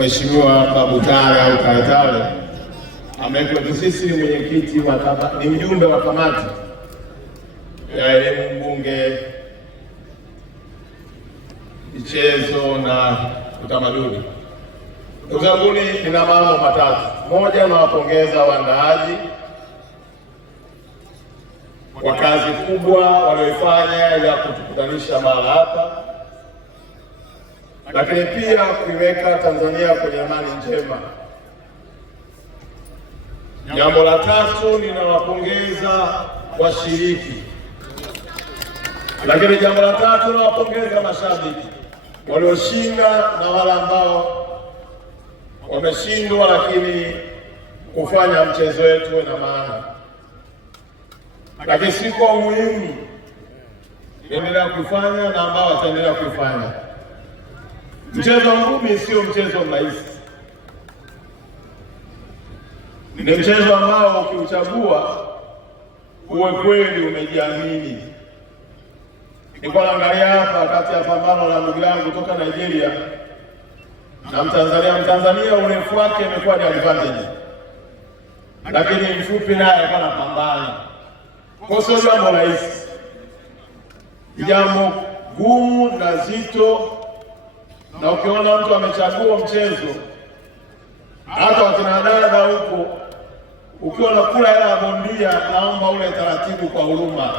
Mheshimiwa Babu Tale au Tale amekwetu sisi ni mwenyekiti ni mjumbe wa kamati ya elimu, bunge, michezo na utamaduni. Ndugu zangu, nina mambo matatu. Moja, nawapongeza waandaaji kwa kazi kubwa walioifanya ya kutukutanisha mahala hapa, lakini pia kuiweka Tanzania kwenye amani njema. Jambo la tatu, ninawapongeza washiriki, lakini jambo la tatu, nawapongeza mashabiki walioshinda na wale ambao wameshindwa, lakini kufanya mchezo wetu na maana. Lakini si kwa umuhimu endelea kuifanya na ambao wataendelea kuifanya. Mchezo wa ngumi sio mchezo rahisi, ni mchezo ambao ukiuchagua uwe kweli umejiamini. Niko naangalia hapa kati ya pambano la ndugu yangu kutoka Nigeria na Mtanzania urefu wake imekuwa ni advantage, lakini mfupi naye alikuwa anapambana. Kwa sio jambo rahisi, jambo gumu na zito. Na ukiona mtu amechagua mchezo, hata wakina dada huko, ukiwa unakula hela ya bondia, naomba ule taratibu kwa huruma.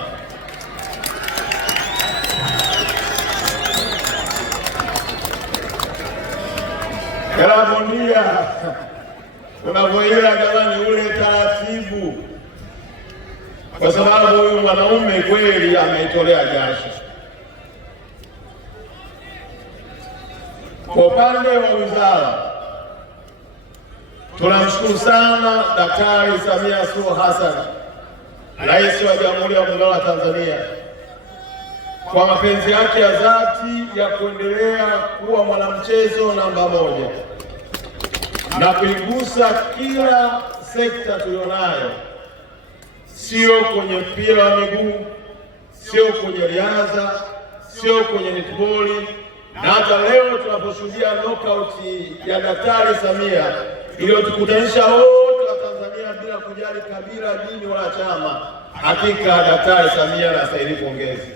Hela ya bondia unavyoila, jamani, ule taratibu, kwa sababu huyu mwanaume kweli ameitolea jasho. Kwa upande wa wizara, tunamshukuru sana Daktari Samia Suluhu Hassan, Rais wa Jamhuri ya Muungano wa Tanzania, kwa mapenzi yake ya dhati ya kuendelea kuwa mwanamchezo namba moja na kuigusa kila sekta tulionayo, sio kwenye mpira wa miguu, sio kwenye riadha, sio kwenye netball. Na hata leo tunaposhuhudia knockout ya Daktari Samia iliyotukutanisha wote wa Tanzania bila kujali kabila, dini wala chama, hakika Daktari Samia anastahili pongezi.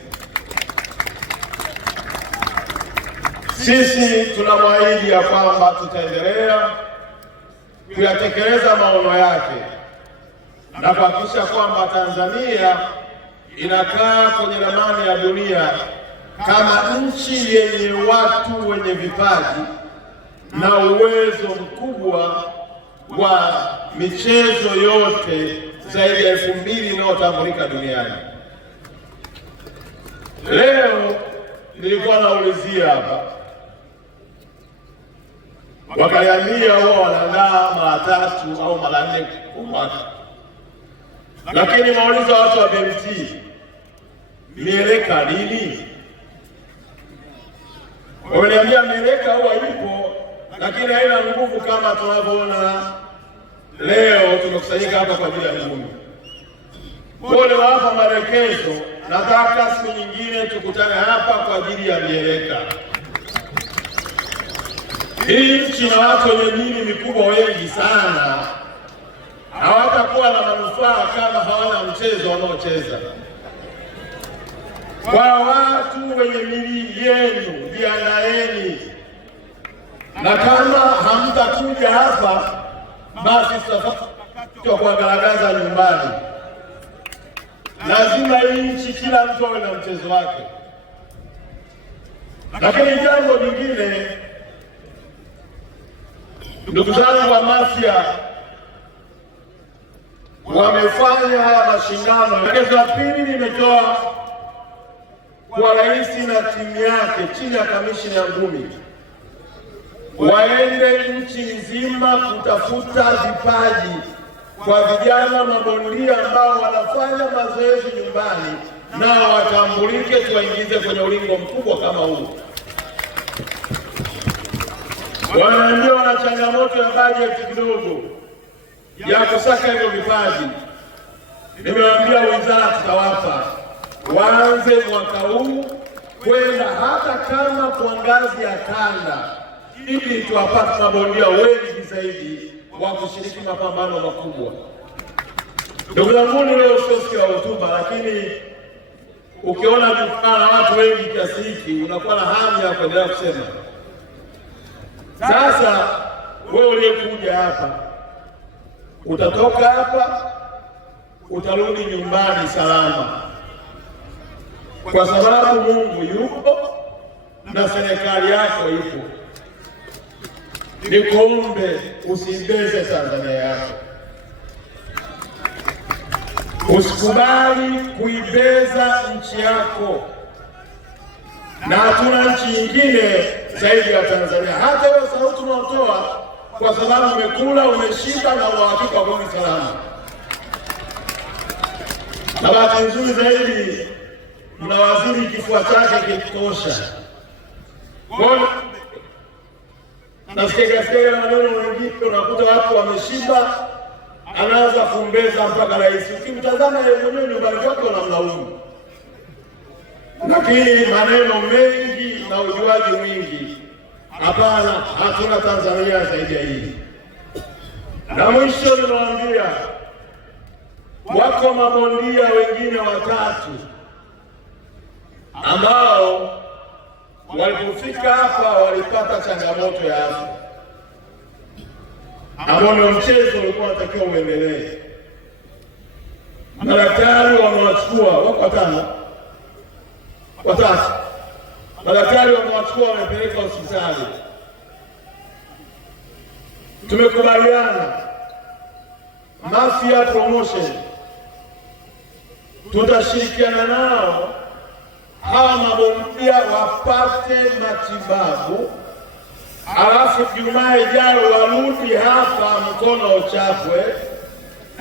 Sisi tunamwahidi ya kwamba tutaendelea kuyatekeleza maono yake na kuhakikisha kwamba Tanzania inakaa kwenye ramani ya dunia kama nchi yenye watu wenye vipaji na uwezo mkubwa wa michezo yote zaidi ya 2000 inayotambulika duniani. Leo nilikuwa naulizia hapa, wakaniambia huwa wanaandaa mara 3 au mara 4 kwa mwaka, lakini mauliza watu wa BMT, mieleka lini? Wameniambia mieleka huwa ipo, lakini haina nguvu kama tunavyoona leo tumekusanyika hapa kwa ajili ya ngumi. Pole wapa maelekezo, nataka siku nyingine tukutane hapa kwa ajili ya mieleka. Hii nchi na watu wenye mili mikubwa wengi sana hawatakuwa na manufaa kama hawana mchezo wanaocheza. Kwa watu wenye mili yenu, jiandaeni, na kama hamtakuja hapa, basi tutafanya kuwagaragaza nyumbani. Lazima hii nchi kila mtu awe na mchezo wake. Lakini jambo lingine, ndugu zangu wa Mafia wamefanya haya mashindano. Elekezo la pili nimetoa kwa rais na timu yake chini ya kamishina ya ngumi, waende nchi nzima kutafuta vipaji kwa vijana mabondia ambao wanafanya mazoezi nyumbani, nao watambulike, tuwaingize kwenye ulingo mkubwa kama huu. Wanaambia wana changamoto ya bajeti kidogo ya kusaka hivyo vipaji. Nimewaambia wizara tutawapa, waanze mwaka huu kwenda hata kama kwa ngazi ya kanda, ili tuwapate mabondia wengi zaidi wa kushiriki mapambano makubwa. Ndugu zangu, leo sio siku ya hotuba, lakini ukiona jukwaa la watu wengi kiasi hiki unakuwa na hamu ya kuendelea kusema. Sasa wewe uliyekuja hapa, utatoka hapa utarudi nyumbani salama, kwa sababu Mungu yupo na serikali yako ipo. Nikuombe usiibeze Tanzania yako, usikubali kuibeza nchi yako, na hatuna nchi nyingine zaidi ya Tanzania. Hata hiyo sauti unaotoa kwa sababu umekula, umeshiba na uhakika wa kurudi salama. Na bahati nzuri zaidi mna waziri kifua chake kitosha. Nasikia maneno mengine, unakuta watu wameshiba, anaanza kumbeza mpaka rais. Ukimtazama yeye mwenyewe nyumbani kwake unamlaumu, lakini maneno mengi na ujuaji mwingi. Hapana, hatuna Tanzania zaidi ya hii. Na mwisho ninawaambia, wako mabondia wengine watatu ambao walipofika hapa walipata changamoto ya afya, ambao ni mchezo ulikuwa unatakiwa uendelee. Madaktari wamewachukua, wako watatu. Madaktari wamewachukua, wamepeleka hospitali. Tumekubaliana Mafia Promotion tutashirikiana nao hawa mabondia wapate matibabu, alafu Jumaa ijayo warudi hapa mkono uchapwe,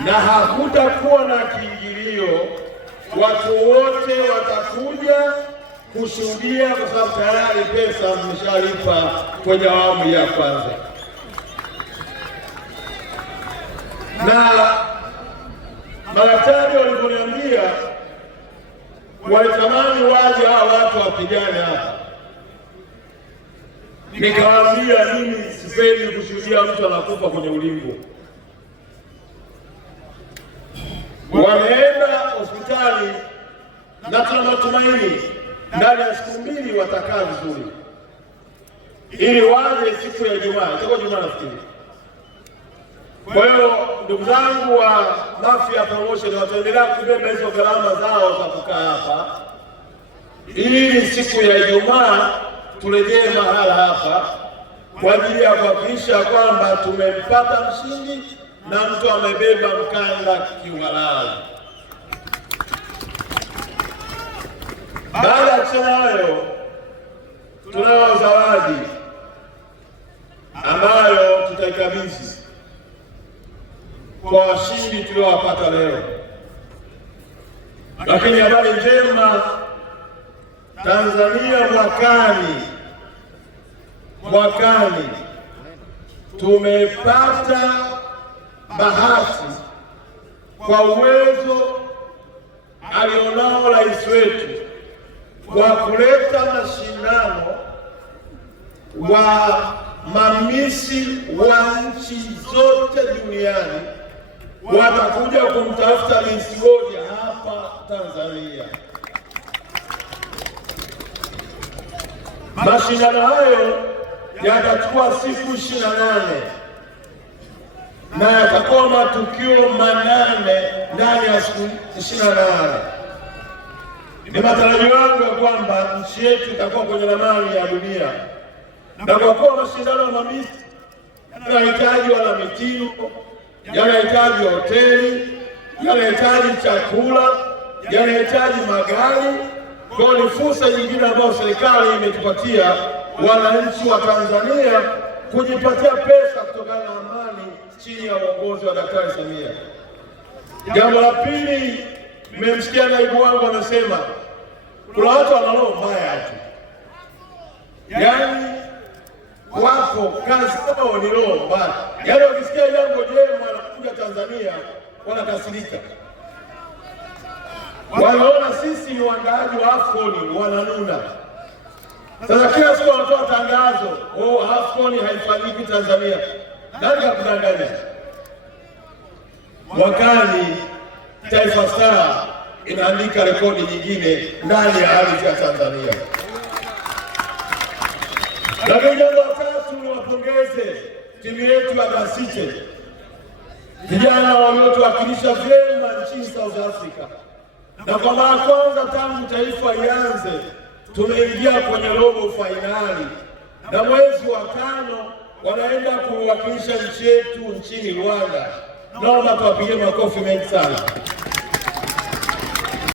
na hakutakuwa na kiingilio. Watu wote watakuja kushuhudia, kwa sababu tayari pesa mmeshalipa kwenye awamu ya kwanza. Na madaktari waliponiambia walitamani waje hawa watu wapigane hapa, nikawaambia mimi sipendi kushuhudia mtu anakufa kwenye ulingo. Wameenda hospitali na tuna matumaini ndani ya siku mbili watakaa vizuri, ili waje siku ya Ijumaa. Itakuwa Ijumaa nafikiri. Kwa hiyo ndugu zangu wa Mafia Promotion, wataendelea kubeba hizo gharama zao za kukaa hapa, ili siku ya Ijumaa turejee mahala hapa kwa ajili ya kuhakikisha kwamba tumempata mshindi na mtu amebeba mkanda kiuhalali. Baada ya kusema hayo, tunayo zawadi ambayo tutaikabidhi kwa washindi tuliowapata leo. Lakini habari njema, Tanzania mwakani tumepata bahati kwa uwezo alionao rais wetu wa kuleta mashindano wa mamisi wa nchi zote duniani watakuja kumtafuta Miss World hapa Tanzania. Mashindano hayo yatachukua siku 28 na yatakuwa matukio 8 ndani ya siku 28. Ni matarajio yangu ya kwamba nchi yetu itakuwa kwenye ramani ya dunia, na kwa kuwa mashindano ya mamisi yanahitaji wana mitindo, yanahitaji hoteli, yanahitaji chakula, yanahitaji magari. Kwa ni fursa nyingine ambayo serikali imetupatia wananchi wa Tanzania kujipatia pesa kutokana na amani chini ya uongozi wa Daktari Samia. Jambo la pili, mmemsikia naibu wangu amesema kuna watu wana roho mbaya tu, yaani wapo kazi kama ni roho mbaya, yaani wakisikia jambo jema wanakuja Tanzania wanakasirika, wanaona sisi ni waandaaji wa AFCON wananuna. Sasa kila siku wanatoa tangazo, AFCON haifanyiki Tanzania. Nani kakudanganya? Mwakani Taifa Stars inaandika rekodi nyingine ndani ya ardhi ya Tanzania. Lakini jambo la tatu, niwapongeze timu yetu ya Gasite, vijana waliotuwakilisha vyema nchini South Africa, na kwa mara kwanza tangu taifa ianze tumeingia kwenye robo fainali, na mwezi wa 5 wanaenda kuwakilisha nchi yetu nchini Rwanda. Naomba tuwapigie makofi mengi sana.